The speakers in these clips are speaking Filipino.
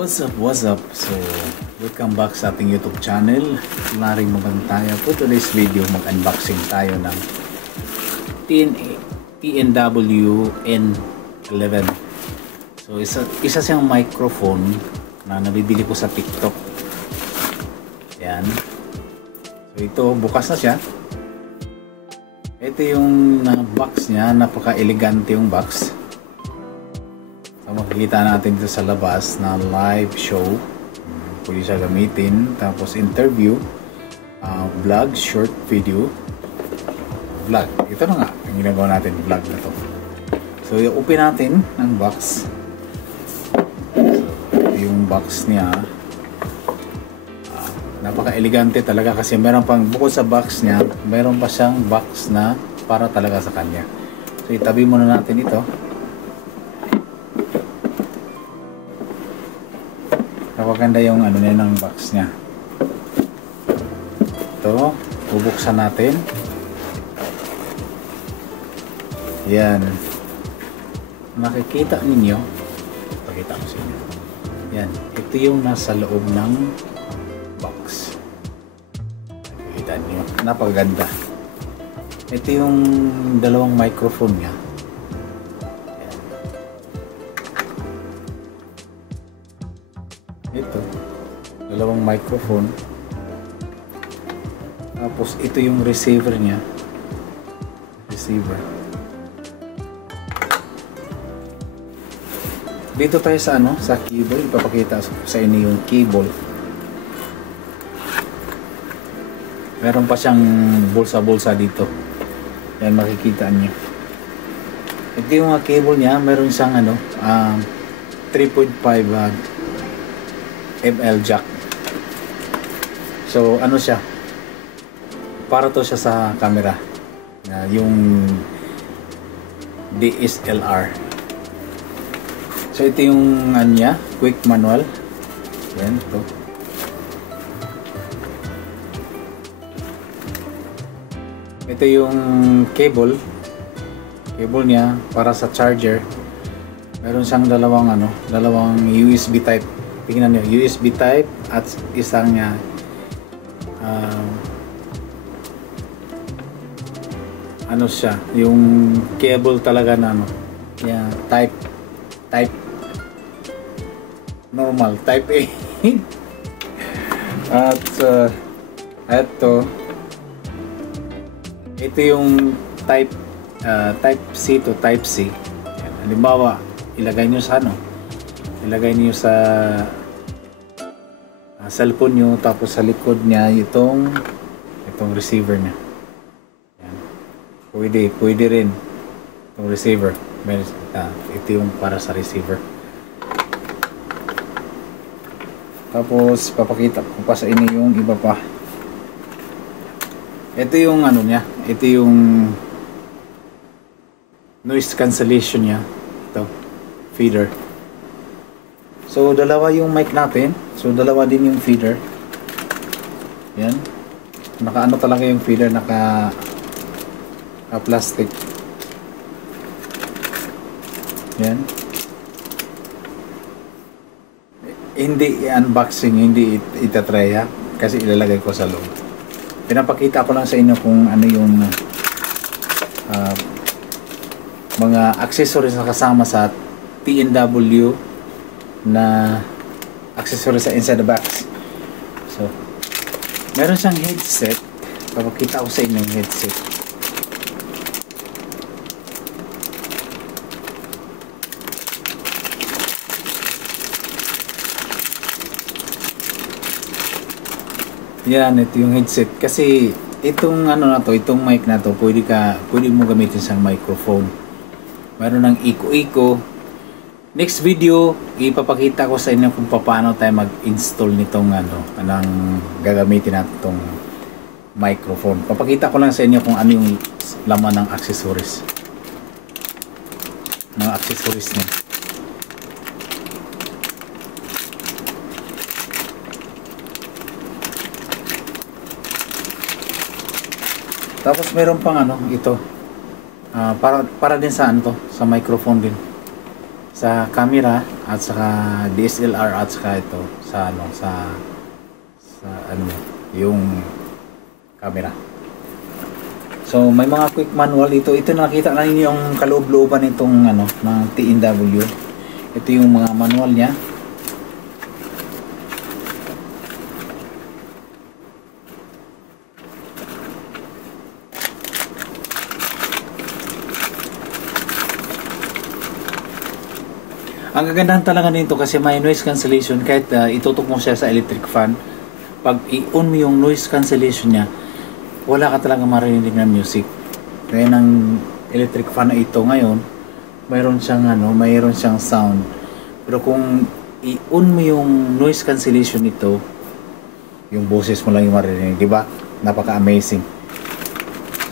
What's up, what's up? So, welcome back sa ating YouTube channel. Maring naman tayo. For today's video, mag-unboxing tayo ng TNW N11. So, isa siyang microphone na nabibili ko sa TikTok. Yan. So, ito, bukas na siya. Ito yung box niya. Napaka-elegante yung box. Makikita natin dito sa labas na live show, pwede siya gamitin, tapos interview, vlog, short video, vlog. Ito na nga ang ginagawa natin, vlog na to. So i-open natin ng box. So, yung box niya, napaka-elegante talaga kasi meron pang, bukod sa box niya, meron pa siyang box na para talaga sa kanya. So itabi muna natin ito. Napaganda yung ano niya ng box niya. Ito, bubuksan natin. Yan. Makikita ninyo. Pakita ko sa inyo. Yan. Ito yung nasa loob ng box. Makikita niyo. Napaganda. Ito yung dalawang microphone niya. Ito, dalawang microphone. Tapos ito yung receiver niya. Receiver. Dito tayo sa ano, sa cable. Ipapakita sa inyo yung cable. Meron pa siyang bulsa-bulsa dito. Yan, makikita niyo. Ito yung cable niya. Meron siyang ano, 3.5 ml jack. So ano siya, para to siya sa camera, yung DSLR. So ito yung ano niya, quick manual. Yan, ito. Ito yung cable niya para sa charger. Meron siyang dalawang USB type. Tingnan nyo, USB type at isang ano siya, yung cable talaga na ano, yeah, type normal, type A. At ito yung type C to type C. Yan. Halimbawa, ilagay nyo sa ilagay niyo sa cellphone nyo, tapos sa likod niya itong receiver niya. Yan. Pwede rin itong receiver. Ito yung para sa receiver. Tapos papakita ko pa sa inyo yung iba pa. Ito yung ano niya, ito yung noise cancellation niya. Ito, feeder. So, dalawa yung mic natin. So, dalawa din yung feeder. Yan. Naka-ano talaga yung feeder. Naka-plastic. Yan. Hindi i-unboxing, hindi itatry ha. Kasi ilalagay ko sa loob. Pinapakita ko lang sa inyo kung ano yung mga accessories na kasama sa TNW na accessories sa inside the box. So, meron siyang headset. Papakita ko sa inyo yung headset. Yan, ito yung headset. Kasi itong ano na to, itong mic na to, pwede mo gamitin sa microphone. Meron ng eco-eco. Next video, ipapakita ko sa inyo kung paano tayo mag-install nitong anong gagamitin natin itong microphone. Papakita ko lang sa inyo kung ano yung laman ng accessories. Mga accessories niya. Tapos meron pang ito. Para din sa sa microphone din. sa camera at saka DSLR at saka ito sa ano yung camera. So may mga quick manual dito. Ito nakita na ninyo yung kaloob-looban nitong ng TNW. Ito yung mga manual niya. Ang kagandahan talaga nito kasi may noise cancellation kahit itutok mo siya sa electric fan. Pag i-on mo yung noise cancellation niya, wala ka talaga marinig na music. Kaya ng electric fan na ito ngayon, mayroon siyang sound. Pero kung i-on mo yung noise cancellation nito, yung boses mo lang yung marinig, di ba? Napaka-amazing.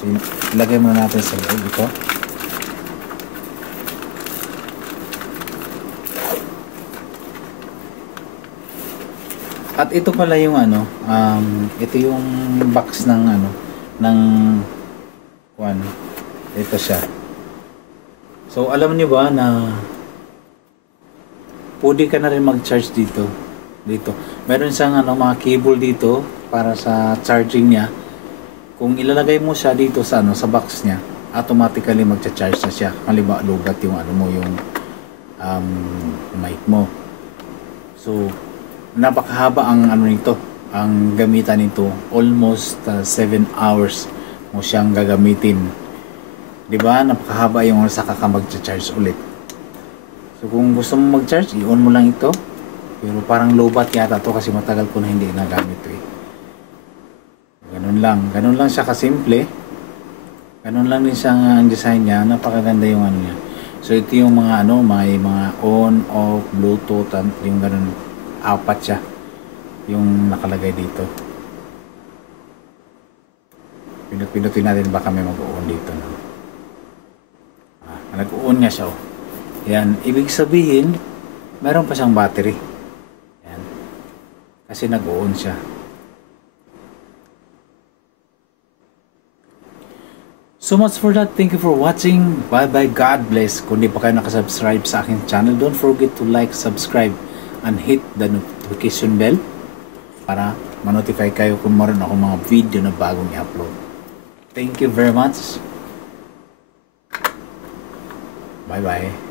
So, ilagay muna natin sa loob ito. At ito pala yung ito yung box ng ito siya. So alam niyo ba na pwede ka na rin mag-charge dito. Meron siyang mga cable dito para sa charging niya. Kung ilalagay mo siya dito sa sa box niya, automatically magcha-charge na siya. Halimbawa lugat yung yung mic mo. So napakahaba ang nito, ang gamitan nito, almost 7 hours mo siyang gagamitin, di ba? Napakahaba yung saka ka mag-charge ulit. So kung gusto mo mag-charge, i-on mo lang ito, pero parang lowbat yata to kasi matagal ko na hindi nagamit ito ganun lang siya kasimple, ganun lang din siya ang design niya. Napakaganda yung niya. So ito yung mga may mga on, off, bluetooth, yung ganun, apat siya yung nakalagay dito. Pinutin natin baka may mag-on dito nag-on nga siya yan, ibig sabihin meron pa siyang battery yan, kasi nag-on siya. So much for that. Thank you for watching. Bye bye. God bless. Kung di pa kayo nakasubscribe sa aking channel, don't forget to like, subscribe and hit the notification bell para ma-notify kayo kung meron ako mga video na bagong i-upload. Thank you very much. Bye bye.